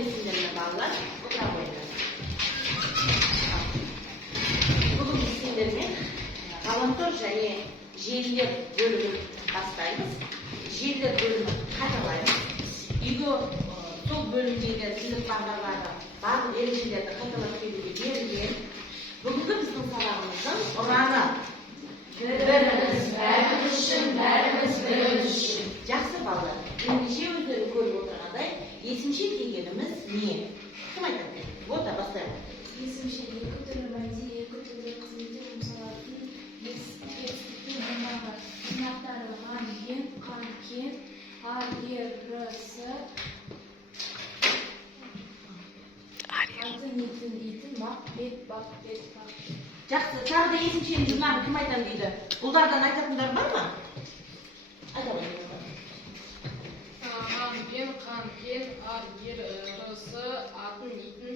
emesizlerine bağlar. Otura koyacağız. Bugün biz sizlerle Ғаламтор және желілер бөлімін бастаймыз. Желілер бөлімін қайталаймыз. Үйге сол бөлімдегі тізім бағдарлары барлық ережелерді қайталап келуге берілген. Бүгінгі біздің сабағымыздың ұраны біріміз, бәріміз үшін, бәріміз біріміз үшін. Жақсы балалар. Ендеше өздері көріп отырғандай, есімше дегеніміз не? Кім айтады? Вот, бастаймыз. Есімше екі түрлі мәнде, екі түрлі қызметте жұмсалатын етістіктің жинағы. Жинақтары ған, ен, қан, кен, ар, ер, рысы, атын, етін, мақ, бет, бақ, бет, бақ. Жақсы, тағы да есімшенің жинағын кім айтам дейді? Бұлдардан айтатындар бар ма? Айтамын. Ған, ген, қан, кен, ар, ер, рысы, атын, етін,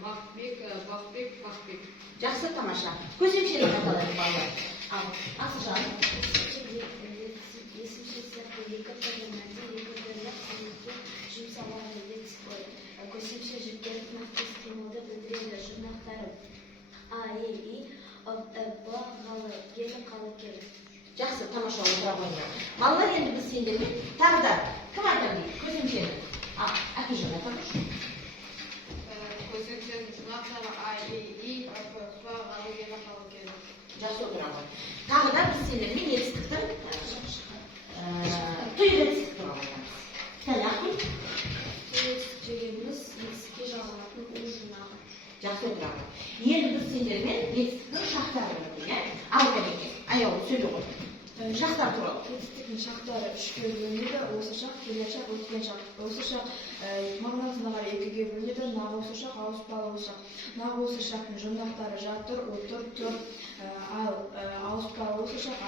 мақбек, бақбек, бақбек. Жақсы, тамаша. Көсемшені айталады балалар. Ал, Асылжан. Есімше сияқты екі түрлі мәнде, екі түрлі қызметте жұмсалатын лексикой. Көсемше жүктердің нақты іс-қимылды білдіреді. Жұрнақтары А, Е, И, Б, Ғалы, Гелі, Қалы, Келі. Жақсы, тамаша отыра қойыңдар. Балалар енді біз сендермен тағы да кім айтам дейді? Көсемшені. Ал, Әкежан айтамыз. Көсемшенің жинақтары А, Е, И, Б, Ғалы, Гелі, Қалы, Келі. Жақсы отыра қой. Тағы да біз сендермен етістіктің түйір етістік туралы айтамыз. Сәл ақыл. Етістік дегеніміз етістікке жағылатын у жинағы. Жақсы отыра қой. Енді біз сендермен етістіктің шақтары өтейік. Ал кәдеке, аяуы сөйле ғой. Шақтар туралы. Етістіктің шақтары үшке бөлінеді. Осы шақ, келер шақ, өткен шақ. Осы шақ мағынасына қарай екіге бөлінеді. Нақ осы шақ, ауыспалы осы шақ. Нақ осы шақтың жұрнақтары жатыр, отыр, тұр. Ал ауыспалы осы шақ,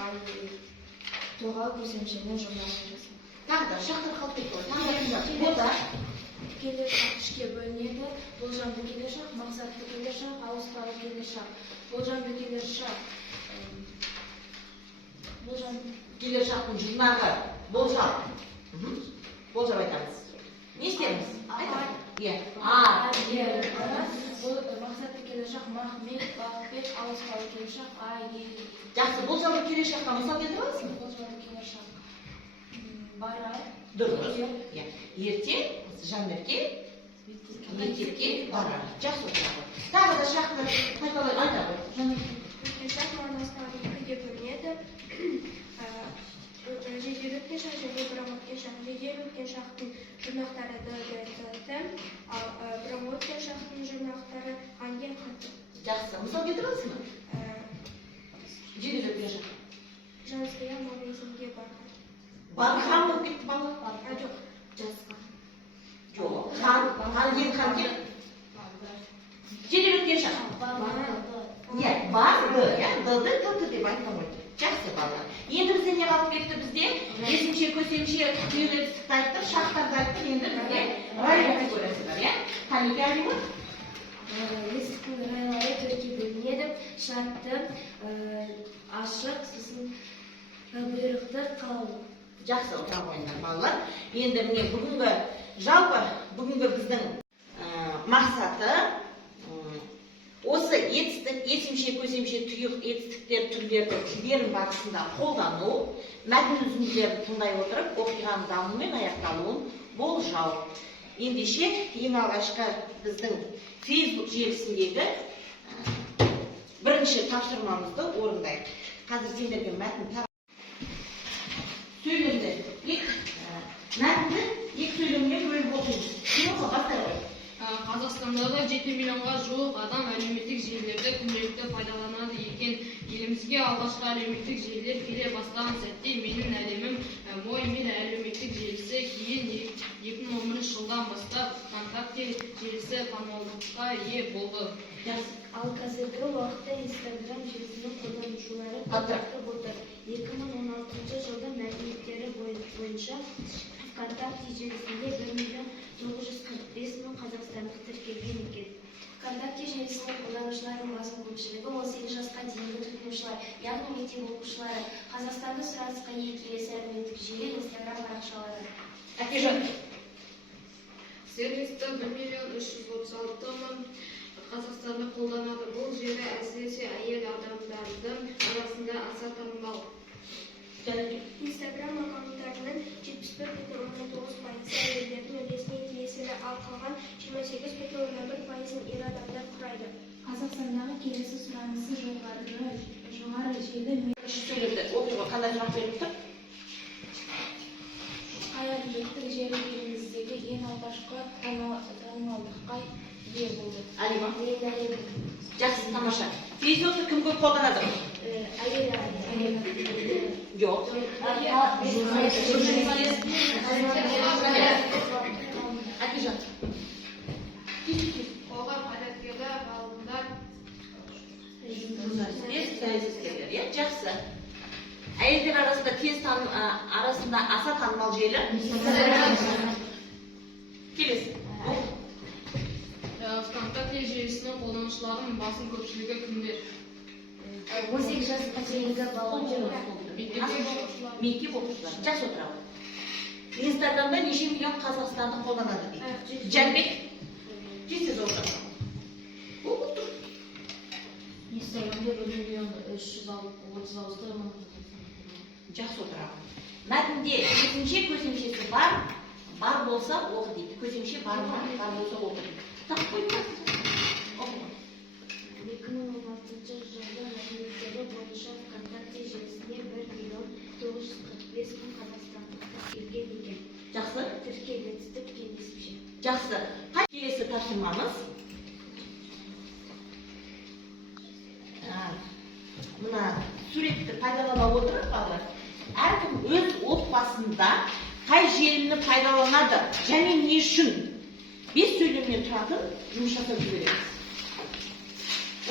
тоғал көсемшенің жұрнағын жасайды. Тағы да шақтар қалып кетті ғой. Тағы да кім ота. Келер шақ үшке бөлінеді. Болжамды келер шақ, мақсатты келер шақ, ауыспалы келер шақ. Болжамды келер шақ. Келер шақтың жұрнағы болжам. Болжам айтамыз. Не істеріміз? Айтамыз. А, Е, мақсатты келер шақ, мақ, мек, бақ, бет, ауыспалы келер шақ, А, Е. Жақсы, болжамды келер шаққа мысал келтіре аласың ба? Болжамды келер шақ. Барар. Дұрыс. Ертең Жанерке мектепке барар. Жақсы отырады. Тағы да шақты қайталай айтады. Өткен шақ мағынасына екіге бөлінеді. Жедел өткен шақ және бұрын өткен шақ. Жедел өткен шақтың жұрнақтары Д, Т, Т, ал бұрын өткен шақтың жұрнақтары Ан-ген, Қан-кен. Жақсы, мысал келтіре аласың ба? Жедел өткен шақ. Жазғия магазинге барды. Хан болып кетті бала? Жоқ, жазға. Жоқ, қан-ген. Жедел өткен шақ. Барды, Д-ді Т-ті деп айтқан ғой. Жақсы балалар. Енді бізде не қалып кетті бізде? Есімше, көсемше, түйір етістікті айттық, шақтарды айттық, енді бізде рай категориясы бар, Қанеке әлі ма? Есіктің райлары төртке бөлінеді. Шартты, ашық, сосын бұйрықты, қалалы. Жақсы отыра қойыңдар балалар. Енді міне жалпы бүгінгі біздің мақсаты осы етістік, есімше, көсемше, тұйық етістіктер түрлерді тілдердің барысында қолдану, мәтін үзінділерді тыңдай отырып, оқиғаның дамуы мен аяқталуын болжау. Ендеше ең алғашқы біздің Facebook желісіндегі бірінші тапсырмамызды орындайық. Қазір сендерге мәтін сөйлемді, мәтінді екі сөйлеммен бөліп оқимыз. Кем бастай ғой. Қазақстандағы 7 миллионға жуық адам әлеуметтік желілерді күнделікті пайдаланады екен. Елімізге алғашқы әлеуметтік желілер келе бастаған сәтте менің әлемім мой мил әлеуметтік желісі, кейін 2011 жылдан бастап ВКонтакте желісі танымалдылыққа ие болды. Ал қазіргі уақытта Инстаграм желісінің қолданушылары артып отыр. 2016 жылда мәліметтері бойынша ВКонтакте желісінде 1.945.000 қазақстандық тіркелген екен. ВКонтакте желісінің қолданушыларының басым көпшілігі 18 жасқа дейінгі тұтынушылар, яғни мектеп оқушылары. Қазақстанда сұранысқа ие келесі әлеуметтік желі Инстаграм парақшалары. Әкежан, Сервисті 1.336.000 Қазақстанда қолданады. Бұл желі әсіресе әйел адамдардың арасында аса танымал. Instagram аккаунттарының 71,19% әйелдердің үлесіне тиесілі, ал қалған 28,1% ер адамдар құрайды. Қазақстандағы келесі сұранысы жоғары желі оқуға қандай сұрақ беріп тұр? қай әлеуметтік желі еліміздегі ең алғашқы танымалдыққа ие болды? Алима? Жақсы, тамаша. Фейсбукты кім көп қолданады? Жоқ. Әкежан. Қоғам қайраткерлері, ғалымдар, саясаткерлер, иә, жақсы. Әйелдер арасында аса танымал желі? Келесі. ВКонтакте желісінің қолданушыларының басым көпшілігі кімдер? 18 жасқа дейінгі балалар. Мектеп оқушылары. Жақсы отыра ғой. Инстаграмда неше миллион қазақстандық қолданады дейді. Жәнбек? Кесіз отыра. Инстаграмда 1.336.000. Жақсы отыра ғой. Мәтінде көсемшесі бар болса оқы дейді. Көсемше бар болса оқы дейді. Тақып қоймасыз. Оқы. 2016 жылғы мәліметтері бойынша ВКонтакте желісіне 1.945.000 қазақстандықтар тіркелген екен. Жақсы. Тіркелістік кеңесімше. Жақсы. Келесі тапсырмамыз. Мына суретті пайдалана отырып, әркім өз отбасында қай желіні пайдаланады және не үшін 5 сөйлемнен тұратын жұмыс жасап жібереміз.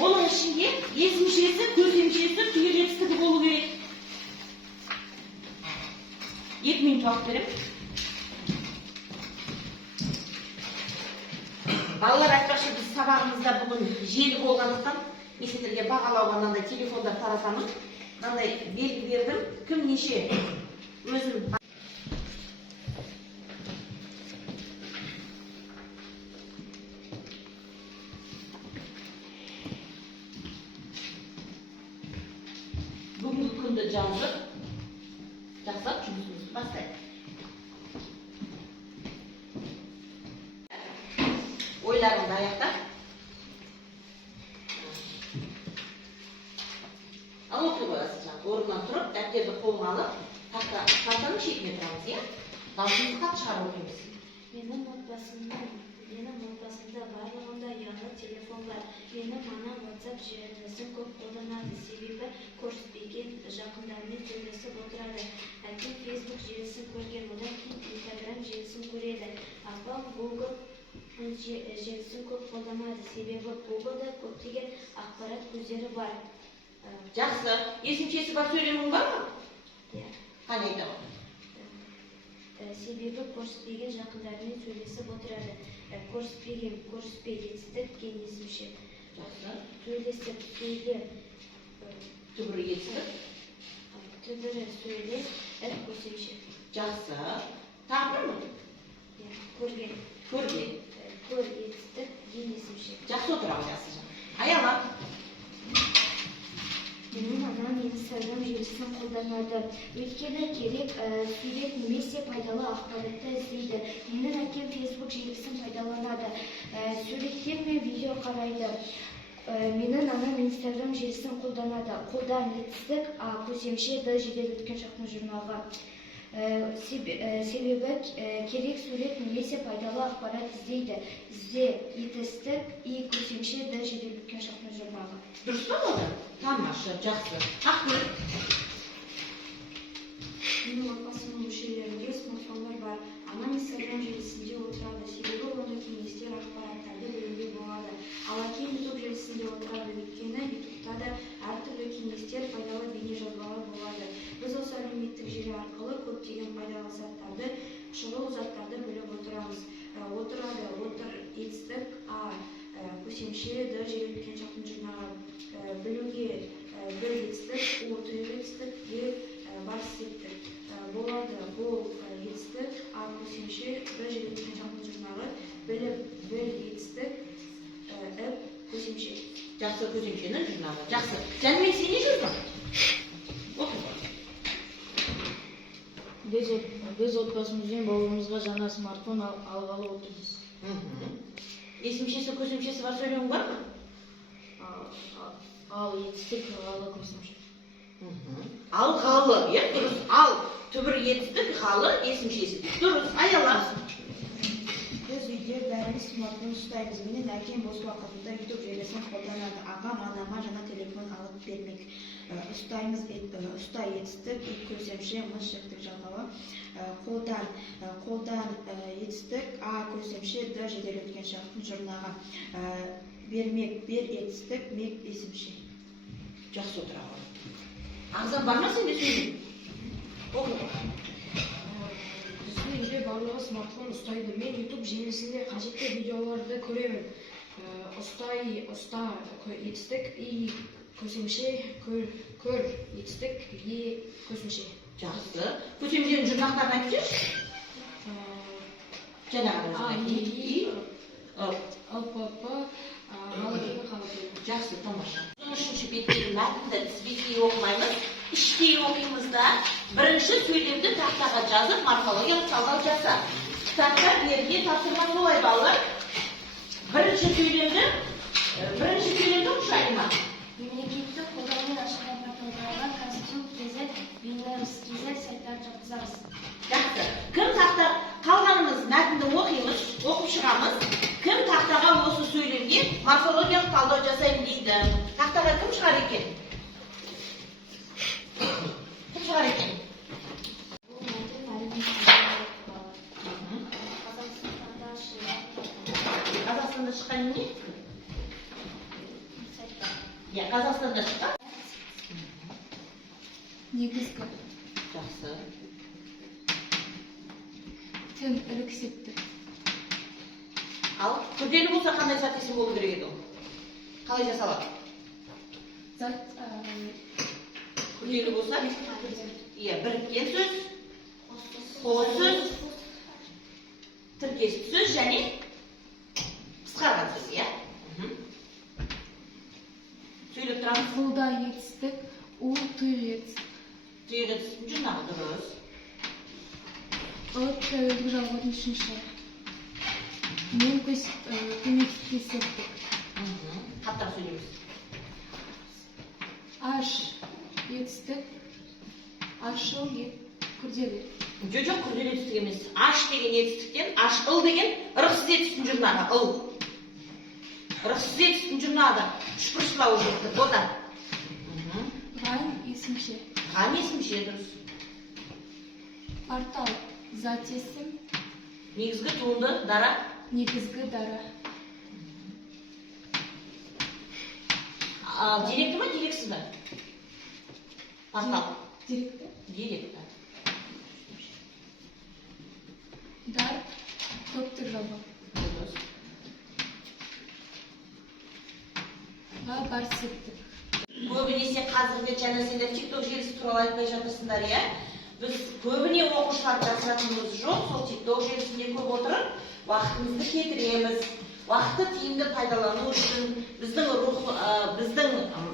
Оның ішінде есімшесі, көсемшесі, түйір жетістігі болу керек. 2 минут уақыт беремін. Балалар айтпақшы, біз сабағымызда бүгін желі болғандықтан мектептерге бағалауға мынандай телефондар таратамын. Мынандай белгі бердім. Кім неше? Өзім бүгінгі күнді жазып, жасап жұмысымызды бастайық. Ойларыңды аяқтап. Ал оқи қоясыз жаңағы. Орнынан тұрып, дәптерді қолыңа алып, тақтаның шетіне тұрамыз, иә? Даусыңызды қатты шығарып оқимыз. Менің отбасымда барлығында ұялы телефон бар. Менің анам WhatsApp желісін көп қолданады, себебі көріспеген жақындармен сөйлесіп отырады. Әкем Facebook желісін көрген, одан кейін Instagram желісін көреді. Апам Google желісін көп қолданады, себебі Google'да көптеген ақпарат көздері бар. Жақсы. Есімшесі бар сөйлемің бар ма? Иә. Қане айтамын. Себебі көріспеген жақындармен сөйлесіп отырады. Көріспе етістік кеңесімше. Жақсы. Сөйлесіп, сөйлеп, Түбірі етістік. түбірі сөйлеп, көсемше. Жақсы. Тағы бар ма? Көрген. Көр етістік кеңесімше. Жақсы отыра қоясыз. Аяла. Менің анам Instagram желісін қолданады. Өйткені керек сурет немесе пайдалы ақпаратты іздейді. Менің әкем Facebook желісін пайдаланады. Суреттер мен видео қарайды. Менің анам Instagram желісін қолданады. Қолдан етістік, көсемше д жедел өткен шақтың жұрнағы. Себебі керек сурет немесе пайдалы ақпарат іздейді. Етістік, көсемше д жедел өткен шақтың жұрнағы. Дұрыс па олар? Тамаша, жақсы. Ақбір. Менің отбасымның мүшелерінде смартфондар бар. Анам Instagram желісінде отырады, себебі онда кеңестер, ақпараттарды білуге болады. Ал әкем YouTube желісінде отырады, өйткені YouTube'та да әртүрлі кеңестер, пайдалы бейнежазбалар болады. Біз осы әлеуметтік желі арқылы көптеген пайдалы заттарды, шұғыл заттарды біліп отырамыз. Отырады, етістік, көсемше д жел өткен шақтың жұрнағы. Білуге бір етістік, түйір етістік, бар септік. Болады, бұл етістік, көсемше д жел өткен шақтың жұрнағы. bir yetістік іп көсемше. Жақсы көсемшенің жұрнағы. Жақсы. Жәнібек, сен не жүрсің? Оқы. Біз отбасымызбен бауырымызға жаңа смартфон алғалы отырмыз. Есімшесі, көсемшесі бар сөйлеуің бар ма? Ал етістік ғалы көсемше. Ал ғалы, дұрыс. Ал түбір етістік, ғалы есімшесі. Дұрыс, аяла. Біз үйде бәріміз смартфон ұстаймыз. Менің әкем бос уақытында YouTube желісін қолданады. Ағам анама жаңа телефон алып бермек. Ұста етістік, көсемше, мыс жіктік жалғауы. Қолдан етістік, а көсемше, д жедел өткен шақтың жұрнағы. Бермек, бер етістік, мек есімше. Жақсы отыра ғой. Ағзам бар ма сенде сөйлейін? Оқы. Біздің үйде барлығы смартфон ұстайды. Мен YouTube желісінде қажетті видеоларды көремін. Ұста етістік, и көсемше, көр етістік, е көсемше. Жақсы. Көсемшенің жұрнақтарын айтып жүрші? Жақсы, тамаша. 13-ші беттегі мәтінді тізбектей оқымаймыз, іштей оқимыз да, бірінші сөйлемді тақтаға жазып, морфологиялық талдау жаса. Кітапта берген тапсырма солай балалар. Бірінші сөйлемді оқышайын ма? Мемлекеттік қолдаумен ашылған порталдарға костюм, кезет, бейнерс, кезет сайттар жатқызамыз. Жақсы. Кім тақта қалғанымыз мәтінді оқимыз, оқып шығамыз. Кім тақтаға осы сөйлемге морфологиялық талдау жасаймын дейді. Тақтаға кім шығар екен? Кім шығар екен? Бұл мәтін Қазақстанда шыққан не? сайттар. Қазақстанда шыққан? негізгі Жақсы. тің іліксетті Ал күрделі болса қандай зат есім болу керек еді ол? Қалай жасалады? зат Күрделі болса? Біріккен сөз, қос сөз, тіркес сөз және қысқарған сөз, сөйлеп тұрамыз. қолда етістік у тұйық етістік Тұйық етістің жұрнағы дұрыс. ы тәуелдік жалғаудың үшінші мен көмектесеттік Қаптап сөйлейміз. аш етістік ашыл күрделі Жоқ, күрделі етістік емес. Аш деген етістіктен, ашыл деген ырықсыз етістің жұрнағы, ыл. Ырықсыз етістің жұрнағы, үшбұрышлауы жоқты, одан. ған есімше Ған есімше дұрыс. портал зат есім Негізгі туынды, дара. негізгі дара Директі ма, дирексіз бі? Портал. директі Директі. дар топтық жалғау Дұрыс. ға бар сеттік Көбінесе қазіргі және сендер TikTok желісі туралы айтпай жатырсыңдар, Біз көбіне оқушылар жасыратынымыз жоқ, сол TikTok желісінде көп отырып, уақытымызды кетіреміз. Уақытты тиімді пайдалану үшін, біздің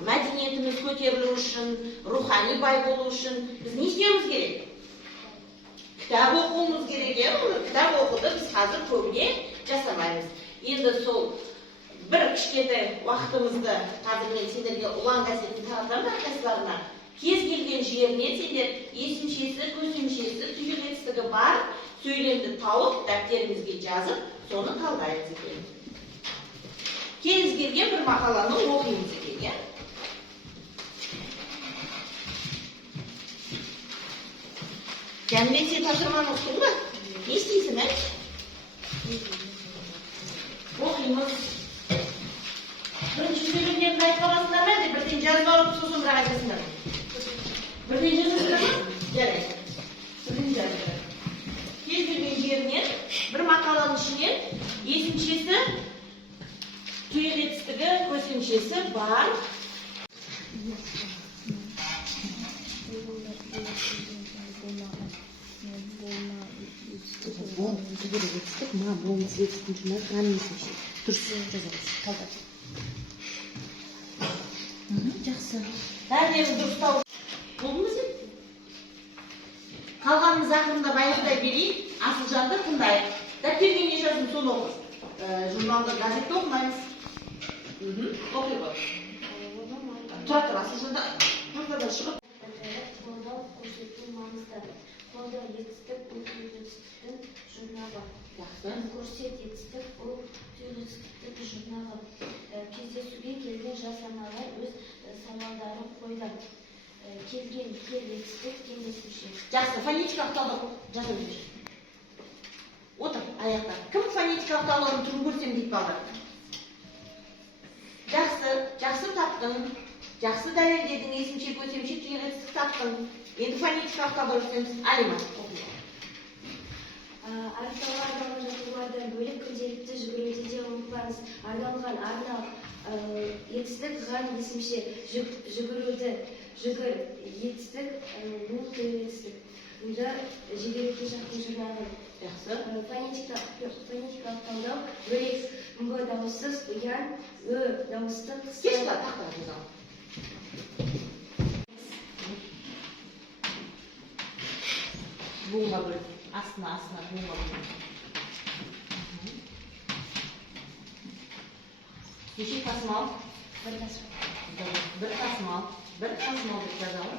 мәдениетіміз көтерілу үшін, рухани бай болу үшін, біз не істеуіміз керек? Кітап оқуымыз керек, кітап оқуды біз қазір көбіне жасамаймыз. Енді сол бір кішкентай уақытымызды қазір мен сендерге ұлан газетін таратамын әрқайсыларына. Кез келген жерінен сендер есімшесі, көсемшесі, тұйық етістігі бар сөйлемді тауып, дәптеріңізге жазып, соны талдаймыз екен. Кез келген бір мақаланы оқимыз екен, Жәнібек, сен тапсырманы оқыдың ба? Не істейсің, Оқимыз. Бірінші сөйлемден айтып қаласыңдар ма, бірден жазып алып, сосын бірақ айтасыңдар ма? Бірден жазасыңдар ма? Жарайды. Бірден жазыңдар. Кез келген жерінен бір мақаланың ішінен есімшесі, тұйық етістігі, көсемшесі бар. жүгіру жетістік, ма болмыс жетістіктің жұрнағы ғаным есімше. Дұрыс жазамыз. Қалдар. Жақсы. Бәрінен дұрыстау. Болды ма сен? Қалғанымыз ақырында баяғыдай берейік, Асылжанды тыңдайық. Дәптерге не жаздым, соны оқыз. Журналда, газетті оқымаймыз. Оқи ғой. Тұра, Асылжанда тақтадан шығып. Қолдау көрсету маңызды. Қолдау жетістік, ол жетістіктің жұрнағы. Көрсет жетістік, ол жетістіктің жұрнағы. Кездесуге келген жас аналар өз сауалдарын қойды. Келген жетістік кеңесуші. Жақсы, фонетикалық талдау жазып жүр. Отыр, аяқта. Кім фонетикалық талдаудың түрін көрсем дейді балдар? Жақсы таптың, жақсы дәлелдедің, есімше, көсемше, түйгетістік таптың. Енді фонетикалық талдау жүрсеміз, Алима, оқиды. Арықтауға арналған жаттығулардан бөлек күнделікті жүгіруде де ұмытпаңыз. Арналған арнау етістік ғаным есімше жүгіруді жүгір етістік бұл етістік. Бұнда жігерекке жақын жұрнағы. Жақсы. Фонетикалық талдау бөлек м дауыссыз, ұян, ö дауысты қысқа. Кешкі тақтаға жазалым. Буынға бөліп, астына буынға бөліп. Неше тасымал? Бір тасымал деп жазалым.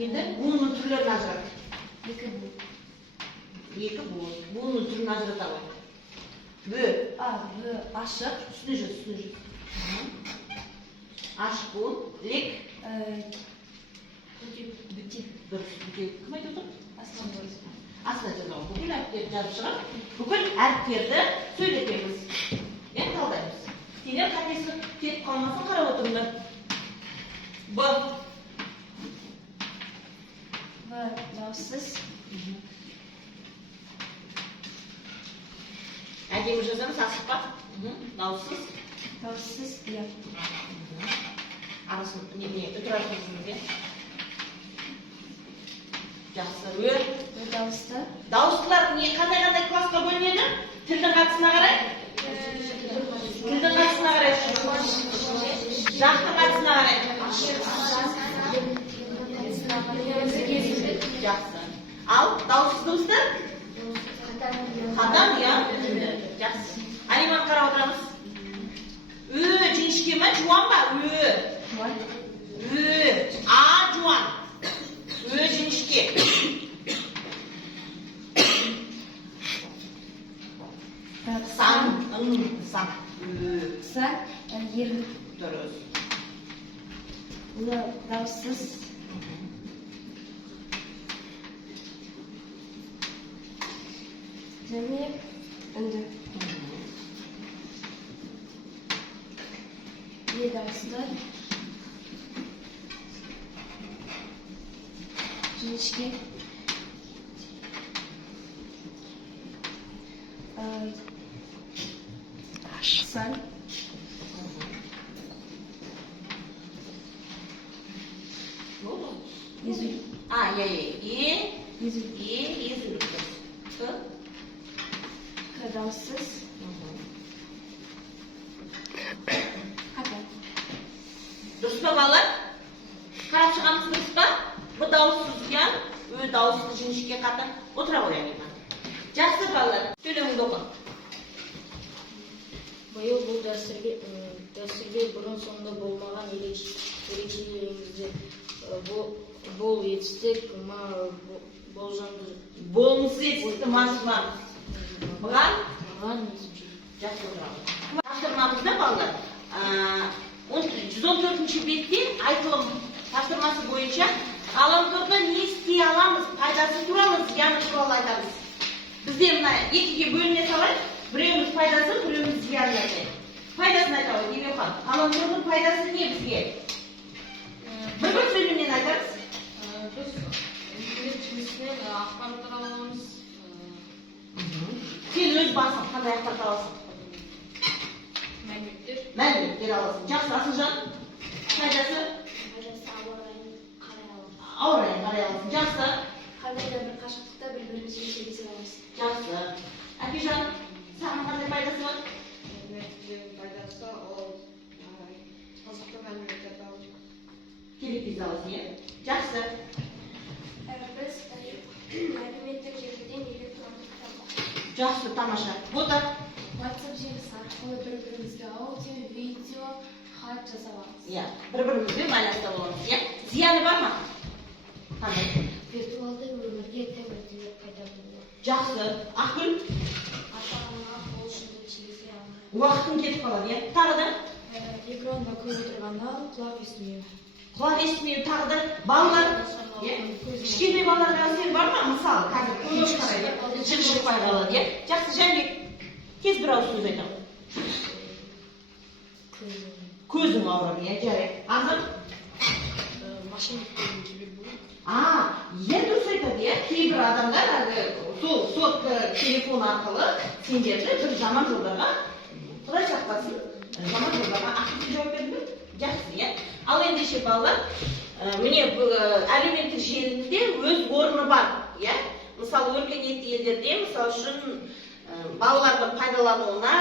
Енді буынның түрлерін ажырат. Екі буын. Буынның түрін ажырата ғой. Б ашық, үстіне жүз. Ашық буын, лек. Дұрыс, кім айтып отыр? Астына жазалым. Бүкіл әріптерді жазып шығып, бүкіл әріптерді сөйлетеміз. Енді талдаймыз. Сендер қатесі кетіп қалмасын, қарап отырыңдар. Б дауыссыз. Әдемі жазамыз, асықпа. Дауыссыз. Дауыссыз, иә. Арасын, үтір арқызымызге. Жақсы, Дауысты. Дауыстылар қандай классқа бөлінеді? Тілдің қатысына қарай? Тілдің қатысына қарай. Жақтың қатысына қарай. Жақсы. Ал дауыссыз дауыстар? Қатаң, иә? Жақсы. Алиман қарап отырамыз. Жіңішке ма, жуан ба? А, жуан. Жіңішке. Сан. Сан, ерлік. Дұрыс. Бұл дауыссыз. Және үнді. Дауысты. Жіңішке. Сан. Езу. Езу. Дауыссыз. Қатаң. Дұрыс па балалар? Қарап шығамыз дұрыс па? Бұ дауыссыз ұян, дауыссыз жіңішке қатаң. Отыра қояйын. Жақсы балалар, сөйлеміңді оқы. Биыл бұл дәстүрге бұрын соңды болмаған ерекшелігімізді бұл етістік болжамды Болмысы етістікті маңызман. Бұған? есімше. Жақсы отырамыз. Тапсырмамызда балалар, 114-ші бетте айтылым тапсырмасы бойынша ғаламторда не істей аламыз, пайдасы туралы, зияны туралы айтамыз. Бізде мына екіге бөліне салайық, біреуіміз пайдасы, біреуіміз зиянын айтайық. Пайдасын айтайық, Демеухан. Ғаламтордың пайдасы не бізге? Бір сөйлемнен айтамыз. Біз интернет желісінен ақпараттар аламыз. Сен өз басың, қандай ақпарат аласың? Мәліметтер. Мәліметтер аласың. Жақсы, Асылжан. Пайдасы? телевизор аласың, иә? Жақсы. Біз әлеуметтік желіден электронды кітап оқимыз. Жақсы, тамаша. Бота. WhatsApp желісі арқылы бір-бірімізге аудио, видео, хат жаза аламыз. Иә, бір-бірімізбен байланыста боламыз, иә? Зияны бар ма? Қандай? Виртуалды өмірге тәуелділік пайда болады. Жақсы. Ақгүл. Ата-анаға қол ұшымды тигізе алмайды. Уақытың кетіп қалады, иә? Тағы да? Экранда көріп отырғаннан құлақ естімеу. Құлақ естімеу, тағы да балалар, иә? Кішкентай балаларға әсері бар ма? Мысалы, қазір көңіл қарайды, жын шықпай қалады, иә? Жақсы, Жәнбек. Тез бір ауыз сөз айтамын. Көзің ауырады, иә, жарайды. Азыр? Машина келіп болады. Иә, дұрыс айтады, иә? Кейбір адамдар әлгі сол сот телефон арқылы сендерді бір жаман жолдарға, Құдай сақтасын, жаман жолдарға ақылсыз жауап берді ме? Жақсы, иә? Ал ендеше балалар, міне әлеуметтік желінде өз орны бар, иә? Мысалы, өркениетті елдерде, мысалы үшін балаларды пайдалануына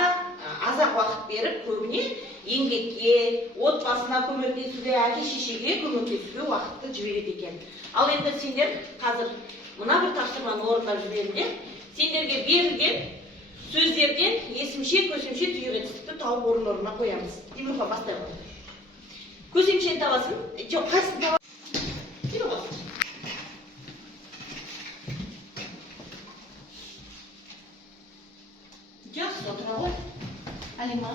азақ уақыт беріп, көбіне еңбекке, отбасына көмектесуге, әке-шешеге көмектесуге уақытты жібереді екен. Ал енді сендер қазір мына бір тапсырманы орындап жүргенде, сендерге берілген сөздерден есімше, көсемше, түйір етістікті тауып орын-орнына қоямыз. Демеуға бастайық. Көсемшені табасың? Жоқ, қайсысын табасың? Демеу басың. Жақсы отыра ғой. Алима.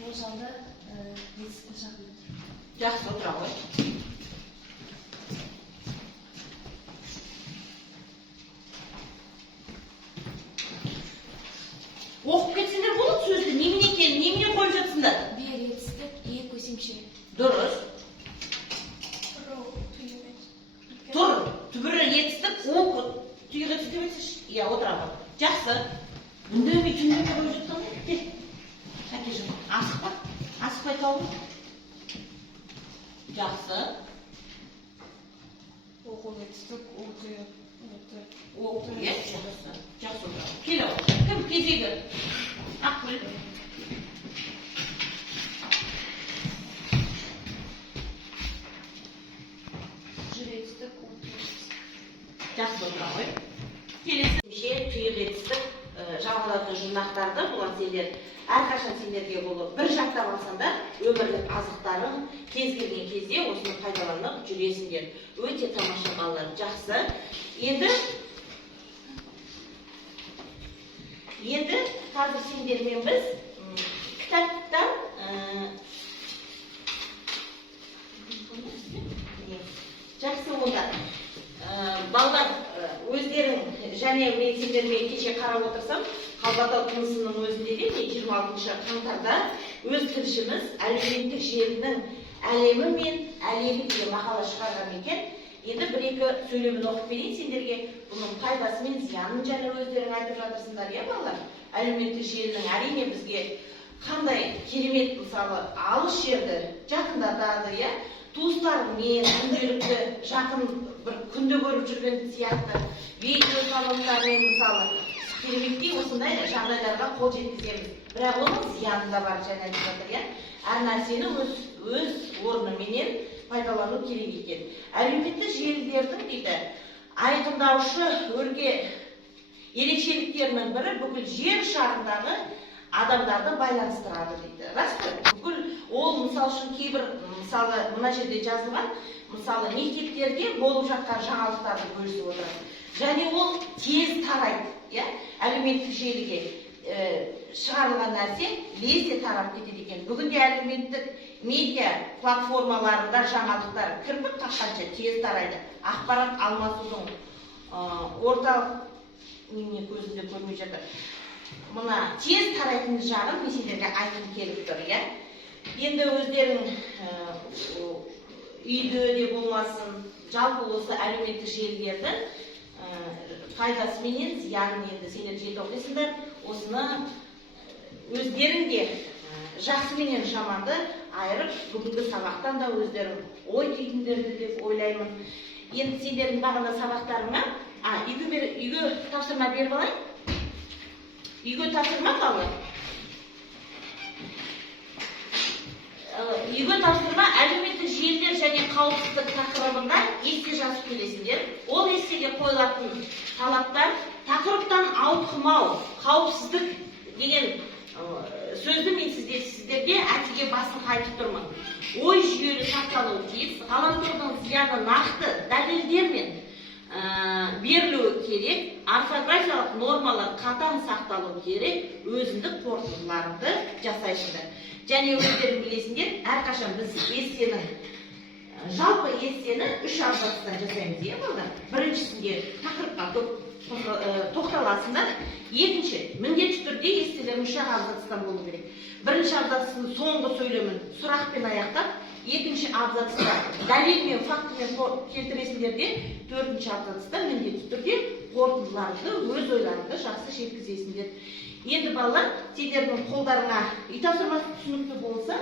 Болжалды есікті жағында тұр. Жақсы отыра ғой. Оқып кетсеңдер болады сөзді. Немене екенін, немене қойып жатсыңдар? Бер етістік, көсемше. Дұрыс. Тұр, түбірі етістік, түйір етістік деп айтсайшы. Иә, отыра ғой. Жақсы. Үндемей түндемей қойып жатқан ғой. Кел. Әкежім, асықпа. Асықпай тауып. Жақсы. Оқу етістік, оқу. Оқу, иә? Жақсы. Жақсы отыра ғой. Кел ау. Кім кезегі? Ақгүл. Жақсы отыра ғой. Келесі түйір етістік жаңалардың жұрнақтарды бұлар сендер әрқашан сендерге болып бір жақтап алсаңдар, өмірлік азықтарың кез келген кезде осыны пайдаланып жүресіңдер. Өте тамаша балалар, жақсы. Енді қазір сендермен біз кітаптан жақсы онда. Балалар өздерің, және мен сендермен кеше қарап отырсам, Қалбатау тынысының өзінде де 26 қаңтарда өз тілшіміз әлеуметтік желінің әлемі мен әлемі деген мақала шығарған екен. Енді бір-екі сөйлемін оқып берейін сендерге. Бұның пайдасы мен зиянын және өздерің айтып жатырсыңдар, иә балалар? Әлеуметтік желінің әрине бізге қандай керемет, мысалы, алыс жерді жақындатады, иә? Туыстармен күнделікті жақын бір күнде көріп жүрген сияқты видео салондармен, мысалы, кереметтей осындай жағдайларға қол жеткіземіз. Бірақ оның зияны да бар, және айтып жатыр, иә? Әр нәрсені өз орныменен пайдалану керек екен. Әлеуметтік желілердің дейді айқындаушы өрге ерекшеліктерінің бірі бүкіл жер шарындағы адамдарды байланыстырады дейді. Рас па? Бүкіл ол мысалы үшін кейбір, мысалы мына жерде жазылған, мысалы мектептерде болып жатқан жаңалықтарды бөлісіп отырады. Және ол тез тарайды, иә? Әлеуметтік желіге шығарылған нәрсе лезде тарап кетеді екен. Бүгінде әлеуметтік медиа платформаларында жаңалықтар кірпік қаққанша тез тарайды. Ақпарат алмасудың орталық немене көзінде көрмей жатыр. Мына тез тарайтын жағын мен сендерге айтқым келіп тұр, иә? Енді өздерің үйде де болмасын, жалпы осы әлеуметтік желілердің пайдасы менен зиянын енді сендер жете оқисыңдар. Осыны өздерің де жақсы менен жаманды айырып, бүгінгі сабақтан да өздерің ой түйдіңдерді деп ойлаймын. Енді сендердің бағана сабақтарыңа үйге тапсырма беріп алайын. Үйгө тапсырма кабыл. Үйгө тапсырма әлеуметтік желілер және қауіпсіздік тақырыбында есте жазып келесіңдер. Ол эссеге қойылатын талаптар тақырыптан ауытқымау, қауіпсіздік деген сөзді мен сіздерге әтеге басын қайтып тұрмын. Ой жүйелі сақталуы тиіс, ғаламтордың зияны нақты дәлелдермен берілуі керек, орфографиялық нормалар қатаң сақталуы керек, өзіндік қорытындыларды жасайсыңдар. Және өздерің білесіңдер, әрқашан біз эссенің, жалпы эссені 3 абзацтан жасаймыз, иә балдар? Біріншісінде тақырыпқа тоқталасыңдар. Екінші, міндетті түрде эсселер 3 абзацтан болу керек. Бірінші абзацтың соңғы сөйлемін сұрақпен аяқтап, екінші абзацта дәлел мен фактімен келтіресіңдер де, төртінші абзацта міндетті түрде қорытындыларды, өз ойларыңды жақсы жеткізесіңдер. Енді балалар, сендердің қолдарыңа үй тапсырмасы түсінікті болса,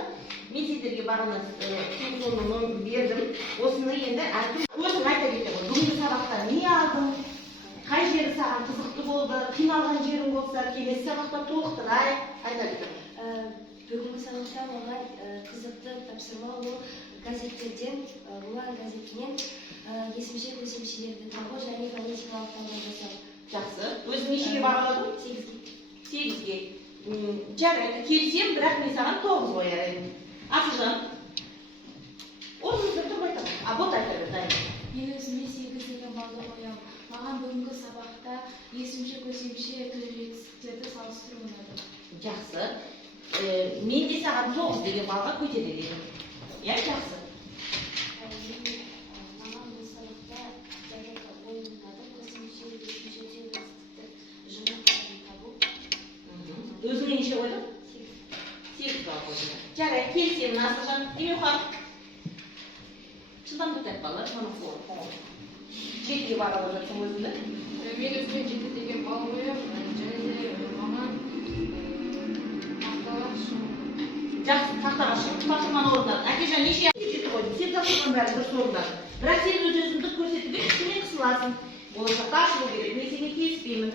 мен сендерге бағана телефонның нөмірін бердім. Осыны енді әркім өзің айта кетеді. Бүгінгі сабақта не алдың? Қай жері саған қызықты болды? Қиналған жерің болса, келесі сабақта толықтырайық. Айта кетеді. Бүгінгі сабақта маған қызықты тапсырма ол газеттерден, олар газетінен есімше көсемшелерді табу және фонетикалық таңдау жасау. Жақсы. Өзің нешеге бағаладың? 8-ге. Жарайды, келсем, бірақ мен саған 9 қояр едім. Асылжан, орныңызда тұрмай тұр. Вот айта бер. Мен өзіме 8-ге балды қоям. Маған бүгінгі сабақта есімше көсемше тіл жетістіктерді салыстыру ұнады. Жақсы. Мен де саған 9 деген балға көтерер едім. Я жақсы. Маған бұл сабақта жарыққа ойынады, көсемше есімше жетістікті жинақтарын табу. Өзіңе неше қойдың? 8 бал қойдың. Жарайды, келсемін Асылжан. Емеухан. Шыдамды тәп балалар, соны қойып. 7-ге бағалап жатсың өзіңді? Мен өзіме 7 деген бал қоям, және де маған тақтаға шығып. Жақсы, тақтаға шығып, тапсырманы орындадың. Әкежан, неше 7 қойдың? Сен тапсырманың бәрі дұрыс орындадың. Бірақ сен өз өзіңді көрсетуге кішкене қысыласың. Болашақта ашылу керек. Мен сене келіспеймін.